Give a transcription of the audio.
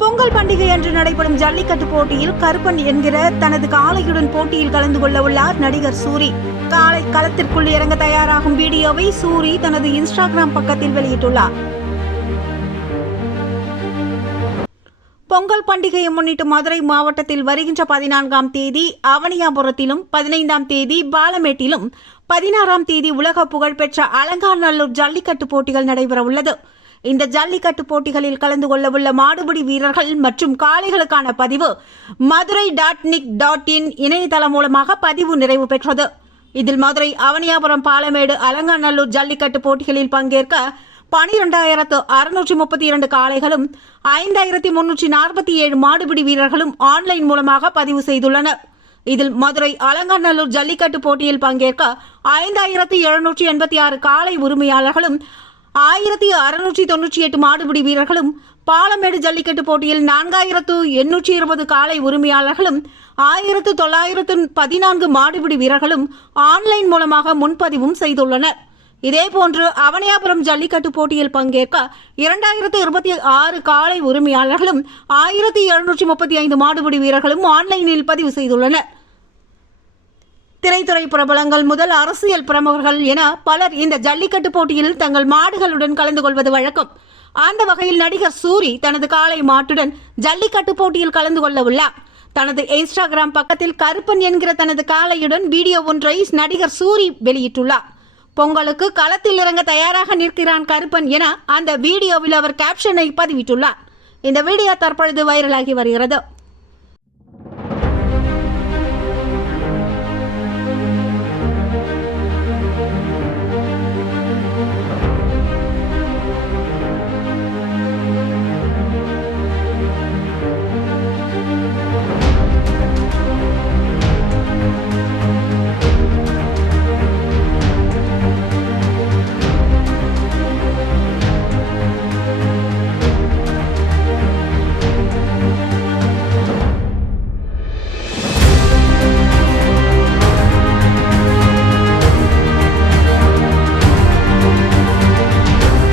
பொங்கல் பண்டிகை அன்று நடைபெறும் ஜல்லிக்கட்டு போட்டியில் கருப்பன் என்கிற தனது காளையுடன் போட்டியில் கலந்து கொள்ள உள்ளார் நடிகர் சூரி. காளை களத்திற்குள் இறங்க தயாராகும் வீடியோவை சூரி தனது இன்ஸ்டாகிராம் பக்கத்தில் வெளியிட்டுள்ளார். பொங்கல் பண்டிகையை முன்னிட்டு மதுரை மாவட்டத்தில் வருகின்ற பதினான்காம் தேதி அவனியாபுரத்திலும் பதினைந்தாம் தேதி பாலமேட்டிலும் பதினாறாம் தேதி உலக புகழ்பெற்ற அலங்காநல்லூர் ஜல்லிக்கட்டு போட்டிகள் நடைபெற உள்ளது இந்த ஜல்லிக்கட்டு போட்டிகளில் கலந்து கொள்ளவுள்ள மாடுபிடி வீரர்கள் மற்றும் காளைகளுக்கான பதிவு Madurai dot nic dot in இணையதளம் மூலமாக பதிவு நிறைவு பெற்றது. இதில் மதுரை அவனியாபுரம் பாலமேடு அலங்காநல்லூர் ஜல்லிக்கட்டு போட்டிகளில் பங்கேற்க பனிரெண்டாயிரத்து அறுநூற்றி முப்பத்தி இரண்டு காளைகளும் ஐந்தாயிரத்தி முன்னூற்றி நாற்பத்தி ஏழு மாடுபிடி வீரர்களும் ஆன்லைன் மூலமாக பதிவு செய்துள்ளனர். இதில் மதுரை அலங்காநல்லூர் ஜல்லிக்கட்டு போட்டியில் பங்கேற்க ஐந்தாயிரத்தி எழுநூற்றி எண்பத்தி ஆறு காளை உரிமையாளர்களும் ஆயிரத்தி அறுநூற்றி தொன்னூற்றி எட்டு மாடுபிடி வீரர்களும் பாலமேடு ஜல்லிக்கட்டு போட்டியில் நான்காயிரத்து எண்ணூற்றி இருபது காலை உரிமையாளர்களும் ஆயிரத்து தொள்ளாயிரத்து பதினான்கு மாடுபிடி வீரர்களும் ஆன்லைன் மூலமாக முன்பதிவும் செய்துள்ளனர். இதேபோன்று அவனியாபுரம் ஜல்லிக்கட்டு போட்டியில் பங்கேற்க இரண்டாயிரத்து இருபத்தி ஆறு காலை உரிமையாளர்களும் ஆயிரத்தி எழுநூற்றி முப்பத்தி ஐந்து மாடுபிடி வீரர்களும் ஆன்லைனில் பதிவு செய்துள்ளனர். திரைத்துறை பிரபலங்கள் முதல் அரசியல் பிரமுகர்கள் என பலர் இந்த ஜல்லிக்கட்டு போட்டியில் தங்கள் மாடுகளுடன் கலந்து கொள்வது வழக்கம். அந்த வகையில் நடிகர் சூரி தனது காளை மாட்டுடன் ஜல்லிக்கட்டு போட்டியில் கலந்து கொள்ள உள்ளார். தனது இன்ஸ்டாகிராம் பக்கத்தில் கருப்பன் என்கிற தனது காளையுடன் வீடியோ ஒன்றை நடிகர் சூரி வெளியிட்டுள்ளார். பொங்கலுக்கு களத்தில் இறங்க தயாராக நிற்கிறான் கருப்பன் என அந்த வீடியோவில் அவர் கேப்ஷனை பதிவிட்டுள்ளார். இந்த வீடியோ தற்பொழுது வைரலாகி வருகிறது.